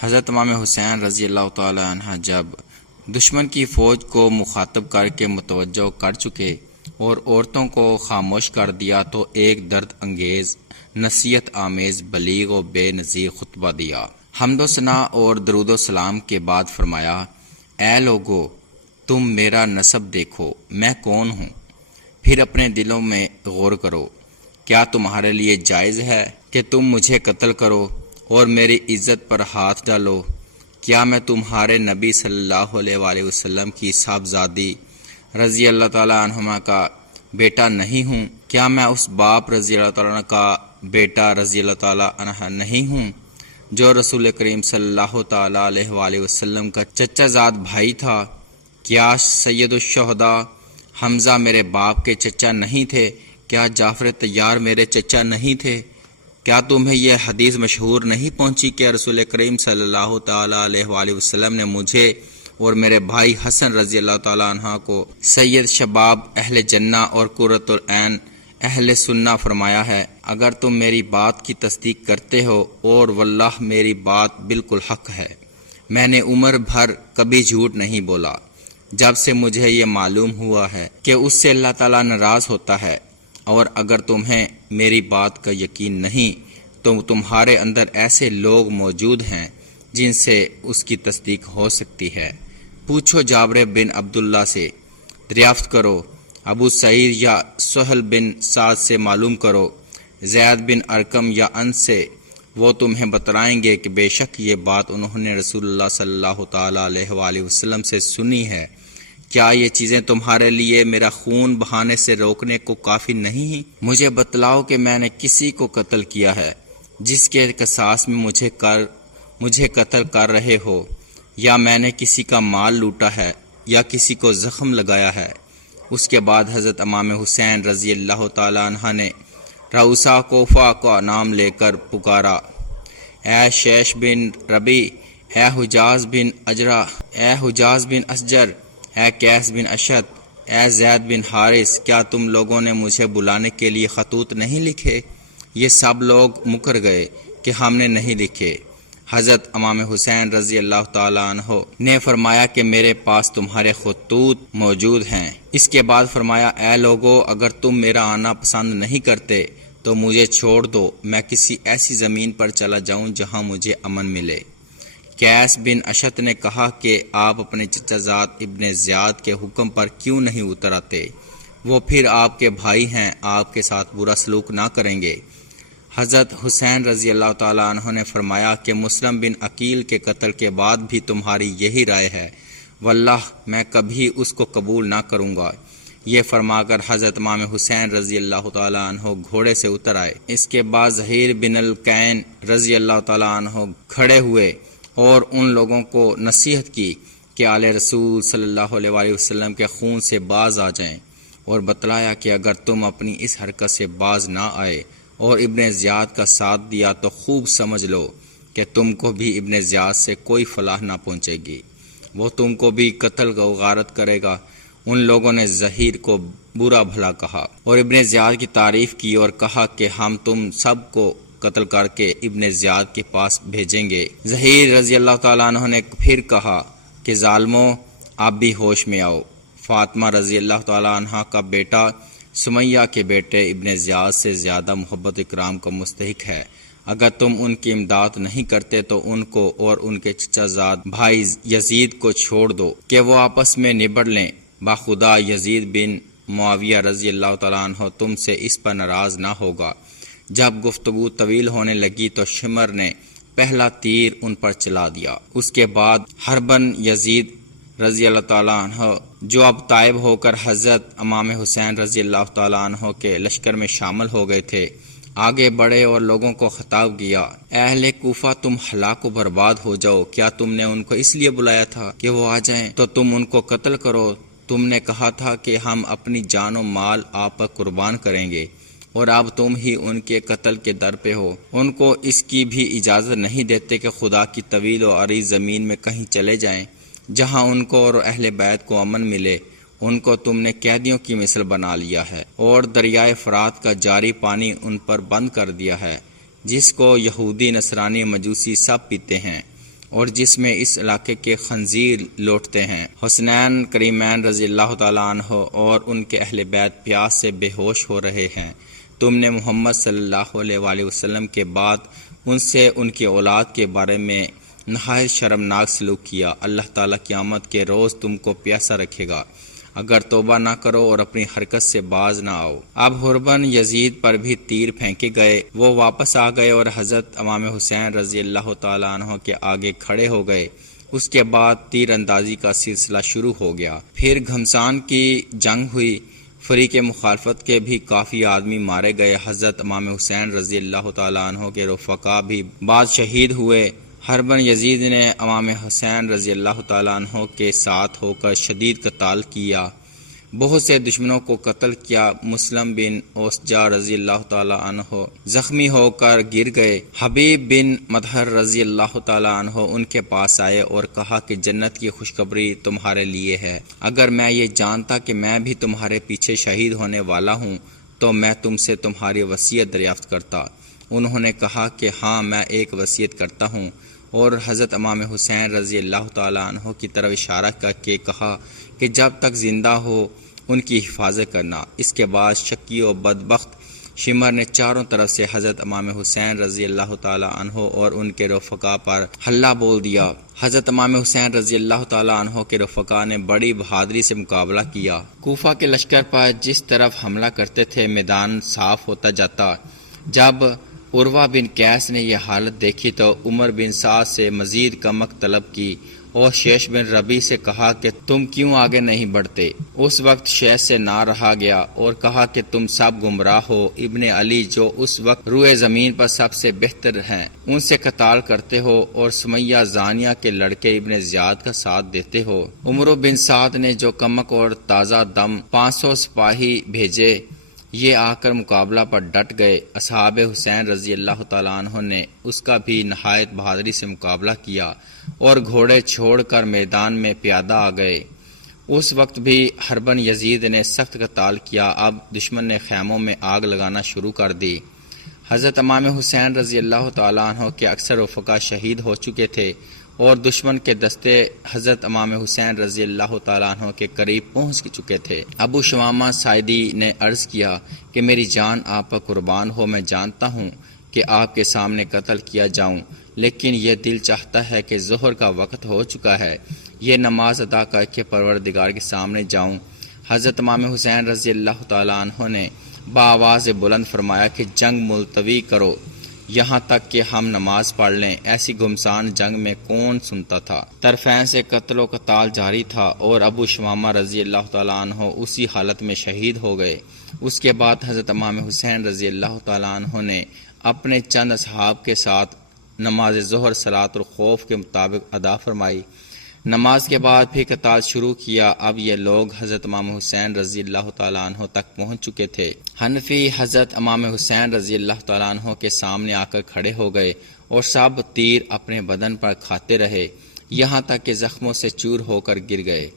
حضرت امام حسین رضی اللہ تعالی عنہ جب دشمن کی فوج کو مخاطب کر کے متوجہ کر چکے اور عورتوں کو خاموش کر دیا تو ایک درد انگیز نصیحت آمیز بلیغ و بے نظیر خطبہ دیا۔ حمد و ثنا اور درود و سلام کے بعد فرمایا، اے لوگو، تم میرا نسب دیکھو، میں کون ہوں، پھر اپنے دلوں میں غور کرو، کیا تمہارے لیے جائز ہے کہ تم مجھے قتل کرو اور میری عزت پر ہاتھ ڈالو؟ کیا میں تمہارے نبی صلی اللہ علیہ وآلہ وسلم کی صاحبزادی رضی اللہ تعالیٰ عنہما کا بیٹا نہیں ہوں؟ کیا میں اس باپ رضی اللہ تعالیٰ عنہ کا بیٹا رضی اللہ تعالیٰ عنہ نہیں ہوں جو رسول کریم صلی اللہ تعالیٰ علیہ وآلہ وسلم کا چچا زاد بھائی تھا؟ کیا سید الشہداء حمزہ میرے باپ کے چچا نہیں تھے؟ کیا جعفر طیار میرے چچا نہیں تھے؟ کیا تمہیں یہ حدیث مشہور نہیں پہنچی کہ رسول کریم صلی اللہ تعالیٰ علیہ وآلہ وسلم نے مجھے اور میرے بھائی حسن رضی اللہ تعالیٰ عنہ کو سید شباب اہل جنہ اور قرۃ العین اہل سنہ فرمایا ہے؟ اگر تم میری بات کی تصدیق کرتے ہو، اور واللہ میری بات بالکل حق ہے، میں نے عمر بھر کبھی جھوٹ نہیں بولا جب سے مجھے یہ معلوم ہوا ہے کہ اس سے اللہ تعالیٰ ناراض ہوتا ہے، اور اگر تمہیں میری بات کا یقین نہیں تو تمہارے اندر ایسے لوگ موجود ہیں جن سے اس کی تصدیق ہو سکتی ہے۔ پوچھو جابر بن عبداللہ سے، دریافت کرو ابو سعید یا سہل بن سعد سے، معلوم کرو زید بن ارقم یا انس سے، وہ تمہیں بتلائیں گے کہ بے شک یہ بات انہوں نے رسول اللہ صلی اللہ تعالیٰ علیہ وآلہ وسلم سے سنی ہے۔ کیا یہ چیزیں تمہارے لیے میرا خون بہانے سے روکنے کو کافی نہیں ہیں؟ مجھے بتلاؤ کہ میں نے کسی کو قتل کیا ہے جس کے قصاص میں مجھے قتل کر رہے ہو، یا میں نے کسی کا مال لوٹا ہے یا کسی کو زخم لگایا ہے۔ اس کے بعد حضرت امام حسین رضی اللہ تعالیٰ عنہ نے رؤسا کوفہ کا نام لے کر پکارا، اے شیش بن ربی، اے حجاز بن اجرا، اے حجاز بن اسجر، اے قیس بن اشد، اے زید بن حارث، کیا تم لوگوں نے مجھے بلانے کے لیے خطوط نہیں لکھے؟ یہ سب لوگ مکر گئے کہ ہم نے نہیں لکھے۔ حضرت امام حسین رضی اللہ تعالیٰ عنہ نے فرمایا کہ میرے پاس تمہارے خطوط موجود ہیں۔ اس کے بعد فرمایا، اے لوگو، اگر تم میرا آنا پسند نہیں کرتے تو مجھے چھوڑ دو، میں کسی ایسی زمین پر چلا جاؤں جہاں مجھے امن ملے۔ قیس بن اشد نے کہا کہ آپ اپنے چچا زاد ابن زیاد کے حکم پر کیوں نہیں اتر آتے؟ وہ پھر آپ کے بھائی ہیں، آپ کے ساتھ برا سلوک نہ کریں گے۔ حضرت حسین رضی اللہ تعالیٰ عنہ نے فرمایا کہ مسلم بن عقیل کے قتل کے بعد بھی تمہاری یہی رائے ہے، واللہ میں کبھی اس کو قبول نہ کروں گا۔ یہ فرما کر حضرت امام حسین رضی اللہ تعالیٰ عنہ گھوڑے سے اتر آئے۔ اس کے بعد ظہیر بن القین رضی اللہ تعالیٰ عنہ کھڑے ہوئے اور ان لوگوں کو نصیحت کی کہ آل رسول صلی اللہ علیہ وآلہ وسلم کے خون سے باز آ جائیں، اور بتلایا کہ اگر تم اپنی اس حرکت سے باز نہ آئے اور ابن زیاد کا ساتھ دیا تو خوب سمجھ لو کہ تم کو بھی ابن زیاد سے کوئی فلاح نہ پہنچے گی، وہ تم کو بھی قتل و غارت کرے گا۔ ان لوگوں نے ظہیر کو برا بھلا کہا اور ابن زیاد کی تعریف کی اور کہا کہ ہم تم سب کو قتل کر کے ابن زیاد کے پاس بھیجیں گے۔ ظہیر رضی اللہ تعالیٰ عنہ نے پھر کہا کہ ظالموں، آپ بھی ہوش میں آؤ، فاطمہ رضی اللہ تعالیٰ عنہ کا بیٹا سمیہ کے بیٹے ابن زیاد سے زیادہ محبت اکرام کا مستحق ہے، اگر تم ان کی امداد نہیں کرتے تو ان کو اور ان کے چچا زاد بھائی یزید کو چھوڑ دو کہ وہ آپس میں نبڑ لیں، باخدا یزید بن معاویہ رضی اللہ تعالیٰ عنہ تم سے اس پر ناراض نہ ہوگا۔ جب گفتگو طویل ہونے لگی تو شمر نے پہلا تیر ان پر چلا دیا۔ اس کے بعد حربن یزید رضی اللہ تعالیٰ عنہ جو اب طائب ہو کر حضرت امام حسین رضی اللہ تعالیٰ عنہ کے لشکر میں شامل ہو گئے تھے، آگے بڑھے اور لوگوں کو خطاب کیا، اہل کوفہ، تم ہلاک و برباد ہو جاؤ، کیا تم نے ان کو اس لیے بلایا تھا کہ وہ آ جائیں تو تم ان کو قتل کرو؟ تم نے کہا تھا کہ ہم اپنی جان و مال آپ پر قربان کریں گے، اور اب تم ہی ان کے قتل کے در پہ ہو۔ ان کو اس کی بھی اجازت نہیں دیتے کہ خدا کی طویل و عریض زمین میں کہیں چلے جائیں جہاں ان کو اور اہل بیت کو امن ملے۔ ان کو تم نے قیدیوں کی مثل بنا لیا ہے اور دریائے فرات کا جاری پانی ان پر بند کر دیا ہے، جس کو یہودی، نصرانی، مجوسی سب پیتے ہیں۔ اور جس میں اس علاقے کے خنزیر لوٹتے ہیں۔ حسنین کریمین رضی اللہ تعالیٰ عنہ اور ان کے اہل بیت پیاس سے بے ہوش ہو رہے ہیں۔ تم نے محمد صلی اللہ علیہ وآلہ وسلم کے بعد ان سے ان کی اولاد کے بارے میں نہایت شرمناک سلوک کیا۔ اللہ تعالیٰ قیامت کے روز تم کو پیاسا رکھے گا اگر توبہ نہ کرو اور اپنی حرکت سے باز نہ آؤ۔ اب حربن یزید پر بھی تیر پھینکے گئے، وہ واپس آ گئے اور حضرت امام حسین رضی اللہ تعالیٰ عنہ کے آگے کھڑے ہو گئے۔ اس کے بعد تیر اندازی کا سلسلہ شروع ہو گیا۔ پھر گھمسان کی جنگ ہوئی، فریق مخالفت کے بھی کافی آدمی مارے گئے۔ حضرت امام حسین رضی اللہ تعالیٰ عنہ کے رفقا بھی بعض شہید ہوئے۔ حربن یزید نے امام حسین رضی اللہ تعالیٰ عنہ کے ساتھ ہو کر شدید قتال کیا، بہت سے دشمنوں کو قتل کیا۔ مسلم بن اوسجا رضی اللہ تعالیٰ عنہ زخمی ہو کر گر گئے۔ حبیب بن مطہر رضی اللہ تعالیٰ عنہ ان کے پاس آئے اور کہا کہ جنت کی خوشخبری تمہارے لیے ہے۔ اگر میں یہ جانتا کہ میں بھی تمہارے پیچھے شہید ہونے والا ہوں تو میں تم سے تمہاری وصیت دریافت کرتا۔ انہوں نے کہا کہ ہاں، میں ایک وصیت کرتا ہوں، اور حضرت امام حسین رضی اللہ تعالیٰ عنہ کی طرف اشارہ کر کے کہا کہ جب تک زندہ ہو ان کی حفاظت کرنا۔ اس کے بعد شکی و بدبخت شمر نے چاروں طرف سے حضرت امام حسین رضی اللہ تعالیٰ عنہ اور ان کے رفقا پر حلہ بول دیا۔ حضرت امام حسین رضی اللہ تعالیٰ عنہ کے رفقا نے بڑی بہادری سے مقابلہ کیا۔ کوفہ کے لشکر پر جس طرف حملہ کرتے تھے میدان صاف ہوتا جاتا۔ جب عروہ بن قیس نے یہ حالت دیکھی تو عمر بن سعد سے مزید کمک طلب کی اور شیش بن ربیع سے کہا کہ تم کیوں آگے نہیں بڑھتے؟ اس وقت شیش سے نہ رہا گیا اور کہا کہ تم سب گمراہ ہو۔ ابن علی جو اس وقت روئے زمین پر سب سے بہتر ہیں ان سے قتال کرتے ہو اور سمیہ زانیہ کے لڑکے ابن زیاد کا ساتھ دیتے ہو۔ عمر بن سعد نے جو کمک اور تازہ دم 500 سپاہی بھیجے، یہ آ کر مقابلہ پر ڈٹ گئے۔ اصحاب حسین رضی اللہ تعالیٰ عنہ نے اس کا بھی نہایت بہادری سے مقابلہ کیا اور گھوڑے چھوڑ کر میدان میں پیادہ آ گئے۔ اس وقت بھی حربن یزید نے سخت قتال کیا۔ اب دشمن نے خیموں میں آگ لگانا شروع کر دی۔ حضرت امام حسین رضی اللہ تعالیٰ عنہ کے اکثر رفقا شہید ہو چکے تھے اور دشمن کے دستے حضرت امام حسین رضی اللہ تعالیٰ عنہ کے قریب پہنچ چکے تھے۔ ابو شمامہ ساعدی نے عرض کیا کہ میری جان آپ پر قربان ہو، میں جانتا ہوں کہ آپ کے سامنے قتل کیا جاؤں، لیکن یہ دل چاہتا ہے کہ ظہر کا وقت ہو چکا ہے، یہ نماز ادا کر کے پروردگار کے سامنے جاؤں۔ حضرت امام حسین رضی اللہ تعالیٰ عنہ نے بآواز بلند فرمایا کہ جنگ ملتوی کرو یہاں تک کہ ہم نماز پڑھ لیں۔ ایسی گھمسان جنگ میں کون سنتا تھا؟ طرفین سے قتل و قتال جاری تھا اور ابو شمامہ رضی اللہ تعالیٰ عنہ اسی حالت میں شہید ہو گئے۔ اس کے بعد حضرت امام حسین رضی اللہ تعالیٰ عنہ نے اپنے چند اصحاب کے ساتھ نماز ظہر صلاۃ الخوف کے مطابق ادا فرمائی۔ نماز کے بعد پھر قتال شروع کیا۔ اب یہ لوگ حضرت امام حسین رضی اللہ تعالیٰ عنہ تک پہنچ چکے تھے۔ حنفی حضرت امام حسین رضی اللہ تعالیٰ عنہ کے سامنے آ کر کھڑے ہو گئے اور سب تیر اپنے بدن پر کھاتے رہے یہاں تک کہ زخموں سے چور ہو کر گر گئے۔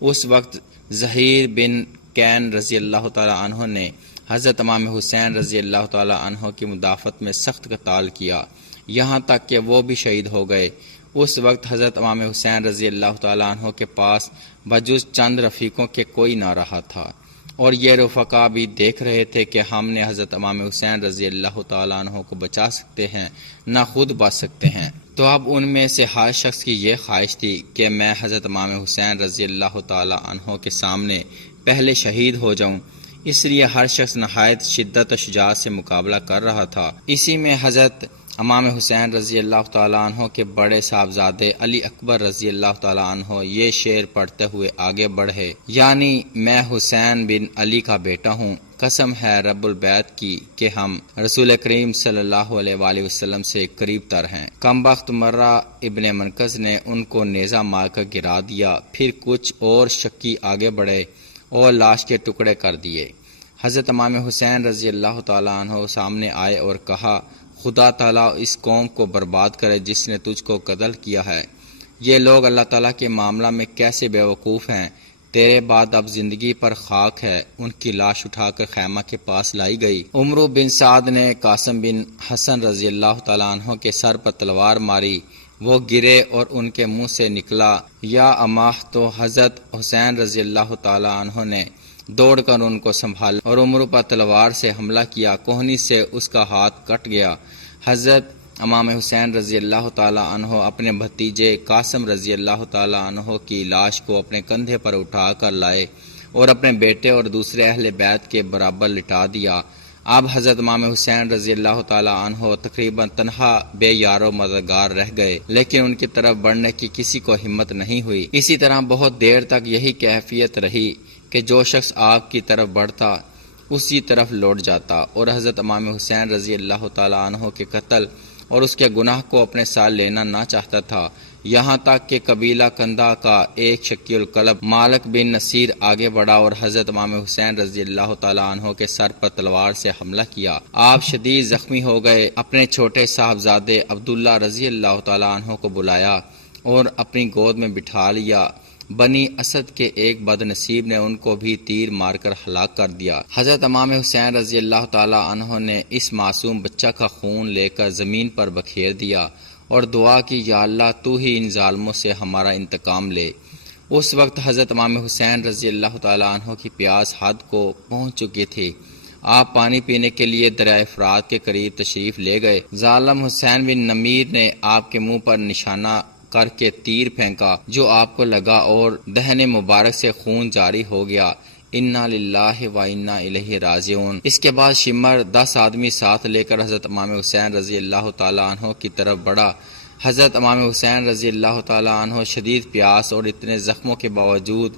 اس وقت زہیر بن کین رضی اللہ تعالیٰ عنہ نے حضرت امام حسین رضی اللہ تعالیٰ عنہ کی مدافعت میں سخت قتال کیا یہاں تک کہ وہ بھی شہید ہو گئے۔ اس وقت حضرت امام حسین رضی اللہ تعالیٰ عنہ کے پاس بجز چند رفیقوں کے کوئی نہ رہا تھا، اور یہ رفقا بھی دیکھ رہے تھے کہ ہم نے حضرت امام حسین رضی اللہ تعالیٰ عنہ کو بچا سکتے ہیں نہ خود بچ سکتے ہیں۔ تو اب ان میں سے ہر شخص کی یہ خواہش تھی کہ میں حضرت امام حسین رضی اللہ تعالیٰ عنہ کے سامنے پہلے شہید ہو جاؤں، اس لیے ہر شخص نہایت شدت و شجاعت سے مقابلہ کر رہا تھا۔ اسی میں حضرت امام حسین رضی اللہ تعالیٰ عنہ کے بڑے صاحبزادے علی اکبر رضی اللہ تعالیٰ عنہ یہ شعر پڑھتے ہوئے آگے بڑھے، یعنی میں حسین بن علی کا بیٹا ہوں، قسم ہے رب البیت کی کہ ہم رسول کریم صلی اللہ علیہ وآلہ وسلم سے قریب تر ہیں۔ کمبخت مرہ ابن منقذ نے ان کو نیزہ مار کر گرا دیا۔ پھر کچھ اور شکی آگے بڑھے اور لاش کے ٹکڑے کر دیے۔ حضرت امام حسین رضی اللہ تعالیٰ عنہ سامنے آئے اور کہا، خدا تعالیٰ اس قوم کو برباد کرے جس نے تجھ کو قتل کیا ہے۔ یہ لوگ اللہ تعالیٰ کے معاملہ میں کیسے بیوقوف ہیں، تیرے بعد اب زندگی پر خاک ہے۔ ان کی لاش اٹھا کر خیمہ کے پاس لائی گئی۔ عمر بن سعد نے قاسم بن حسن رضی اللہ تعالیٰ عنہ کے سر پر تلوار ماری، وہ گرے اور ان کے منہ سے نکلا یا اماہ، تو حضرت حسین رضی اللہ تعالی عنہ نے دوڑ کر ان کو سنبھالا اور عمر پر تلوار سے حملہ کیا۔ کوہنی سے اس کا ہاتھ کٹ گیا۔ حضرت امام حسین رضی اللہ تعالی عنہ اپنے بھتیجے قاسم رضی اللہ تعالی عنہ کی لاش کو اپنے کندھے پر اٹھا کر لائے اور اپنے بیٹے اور دوسرے اہل بیت کے برابر لٹا دیا۔ اب حضرت امام حسین رضی اللہ تعالی عنہ تقریباً تنہا بے یار و مددگار رہ گئے، لیکن ان کی طرف بڑھنے کی کسی کو ہمت نہیں ہوئی۔ اسی طرح بہت دیر تک یہی کیفیت رہی کہ جو شخص آپ کی طرف بڑھتا اسی طرف لوٹ جاتا، اور حضرت امام حسین رضی اللہ تعالی عنہ کے قتل اور اس کے گناہ کو اپنے ساتھ لینا نہ چاہتا تھا، یہاں تک کہ قبیلہ کندہ کا ایک شکی القلب مالک بن نصیر آگے بڑھا اور حضرت امام حسین رضی اللہ تعالیٰ عنہ کے سر پر تلوار سے حملہ کیا۔ آپ شدید زخمی ہو گئے۔ اپنے چھوٹے صاحبزادے عبداللہ رضی اللہ تعالیٰ عنہ کو بلایا اور اپنی گود میں بٹھا لیا۔ بنی اسد کے ایک بد نصیب نے ان کو بھی تیر مار کر ہلاک کر دیا۔ حضرت امام حسین رضی اللہ تعالیٰ عنہ نے اس معصوم بچہ کا خون لے کر زمین پر بکھیر دیا اور دعا کی، یا اللہ تو ہی ان ظالموں سے ہمارا انتقام لے۔ اس وقت حضرت امام حسین رضی اللہ تعالیٰ عنہ کی پیاس حد کو پہنچ چکی تھی۔ آپ پانی پینے کے لیے دریائے فرات کے قریب تشریف لے گئے۔ ظالم حسین بن نمیر نے آپ کے منہ پر نشانہ کر کے تیر پھینکا جو آپ کو لگا اور دہن مبارک سے خون جاری ہو گیا۔ انا للہ و انا الیہ راجعون۔ اس کے بعد شمر 10 آدمی ساتھ لے کر حضرت امام حسین رضی اللہ تعالیٰ عنہ کی طرف بڑھا۔ حضرت امام حسین رضی اللہ تعالیٰ عنہ شدید پیاس اور اتنے زخموں کے باوجود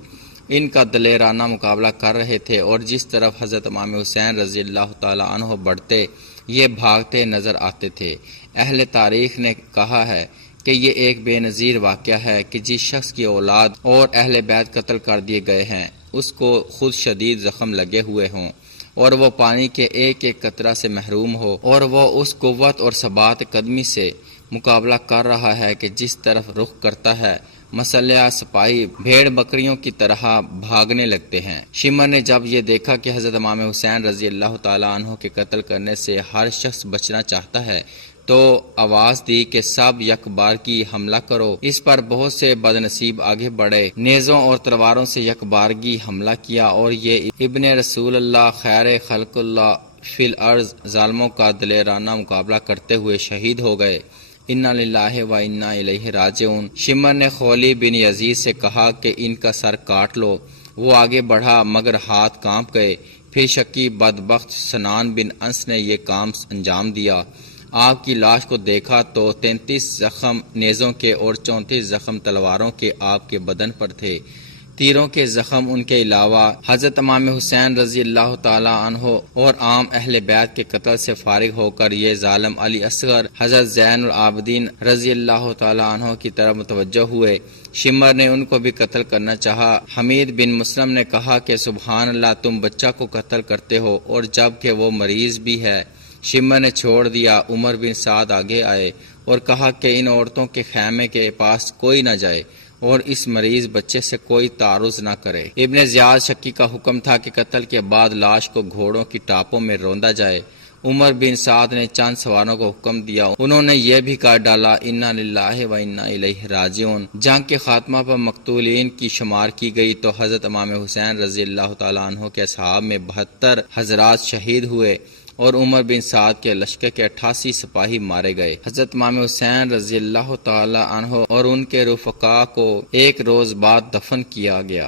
ان کا دلیرانہ مقابلہ کر رہے تھے، اور جس طرف حضرت امام حسین رضی اللہ تعالیٰ عنہ بڑھتے یہ بھاگتے نظر آتے تھے۔ اہل تاریخ نے کہا ہے کہ یہ ایک بے نظیر واقعہ ہے کہ جس شخص کی اولاد اور اہل بیت قتل کر دیے گئے ہیں اس کو خود شدید زخم لگے ہوئے ہوں اور وہ پانی کے ایک ایک قطرہ سے محروم ہو، اور وہ اس قوت اور ثبات قدمی سے مقابلہ کر رہا ہے کہ جس طرف رخ کرتا ہے مسلح سپاہی بھیڑ بکریوں کی طرح بھاگنے لگتے ہیں۔ شمر نے جب یہ دیکھا کہ حضرت امام حسین رضی اللہ تعالیٰ عنہ کے قتل کرنے سے ہر شخص بچنا چاہتا ہے تو آواز دی کہ سب یک بار کی حملہ کرو۔ اس پر بہت سے بد نصیب آگے بڑھے، نیزوں اور تلواروں سے یک بارگی حملہ کیا، اور یہ ابن رسول اللہ خیر خلق اللہ فی الارض ظالموں کا دلیرانہ مقابلہ کرتے ہوئے شہید ہو گئے۔ انا للہ و انا الیہ راجعون۔ شمر نے خولی بن یزید سے کہا کہ ان کا سر کاٹ لو۔ وہ آگے بڑھا مگر ہاتھ کانپ گئے۔ پھر شکی بدبخت سنان بن انس نے یہ کام انجام دیا۔ آپ کی لاش کو دیکھا تو 33 زخم نیزوں کے اور 34 زخم تلواروں کے آپ کے بدن پر تھے۔ تیروں کے زخم ان کے علاوہ حضرت امام حسین رضی اللہ تعالی عنہ اور عام اہل بیت کے قتل سے فارغ ہو کر یہ ظالم علی اصغر حضرت زین العابدین رضی اللہ تعالی عنہ کی طرف متوجہ ہوئے۔ شمر نے ان کو بھی قتل کرنا چاہا۔ حمید بن مسلم نے کہا کہ سبحان اللہ، تم بچہ کو قتل کرتے ہو اور جب کہ وہ مریض بھی ہے۔ شمر نے چھوڑ دیا۔ عمر بن سعد آگے آئے اور کہا کہ ان عورتوں کے خیمے کے پاس کوئی نہ جائے اور اس مریض بچے سے کوئی تعرض نہ کرے۔ ابن زیاد شکی کا حکم تھا کہ قتل کے بعد لاش کو گھوڑوں کی ٹاپوں میں روندا جائے۔ عمر بن سعد نے چند سواروں کو حکم دیا، انہوں نے یہ بھی کہہ ڈالا انا للہ و انا الیہ راجعون۔ جنگ کے خاتمہ پر مقتولین کی شمار کی گئی تو حضرت امام حسین رضی اللہ تعالیٰ عنہ کے اصحاب میں 72 حضرات شہید ہوئے اور عمر بن سعد کے لشکر کے 88 سپاہی مارے گئے۔ حضرت امام حسین رضی اللہ تعالی عنہ اور ان کے رفقا کو ایک روز بعد دفن کیا گیا۔